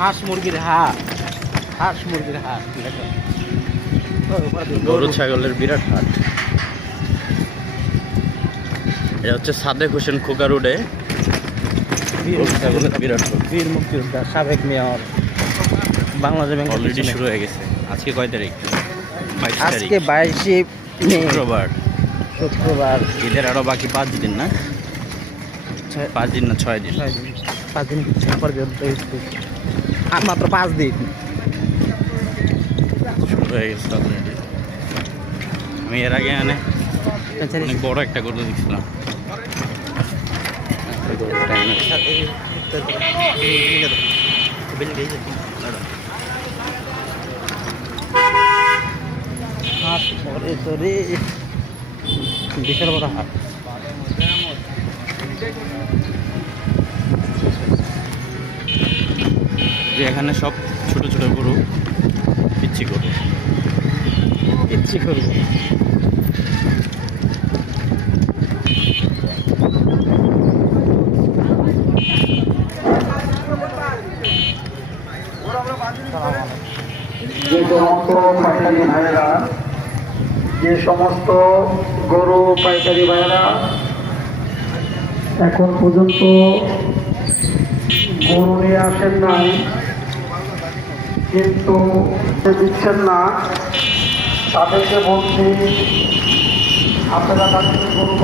হাঁস মুরগির হাট, হাঁস মুরগির হাট। গরু ছাগলের বিরাট হাট। এটা হচ্ছে সাদেক হোসেন খোকা রোডে গরু ছাগলের বিরাট হাট। বীর মুক্তিযোদ্ধা সাবেক মেয়র বাংলাদেশ ব্যাংক অলরেডি শুরু হয়ে গেছে। আজকে কয় তারিখ? 22 তারিখ, আজকে 22 মে শুক্রবার। শুক্রবার। ঈদের আরো বাকি 5 দিন না? 5 দিন না 6 দিন? 5 দিন পর্যন্ত আর মাত্র 5 দিন শুরু হয়ে গেছে অলরেডি। আমি এর আগে অনেক বড় একটা গরু দেখছিলাম। বিশাল বড় হাট। যে এখানে সব ছোট ছোট গরু, পিচ্ছি গরু। ইচ্ছে করবো যে সমস্ত পাইকারি ভাইয়েরা, যে সমস্ত গরু পাইকারি ভাইয়েরা এখন পর্যন্ত গরু নিয়ে আসেন নাই কিন্তু দিচ্ছেন না, তাদেরকে বলছি আপনারা কাছে গরু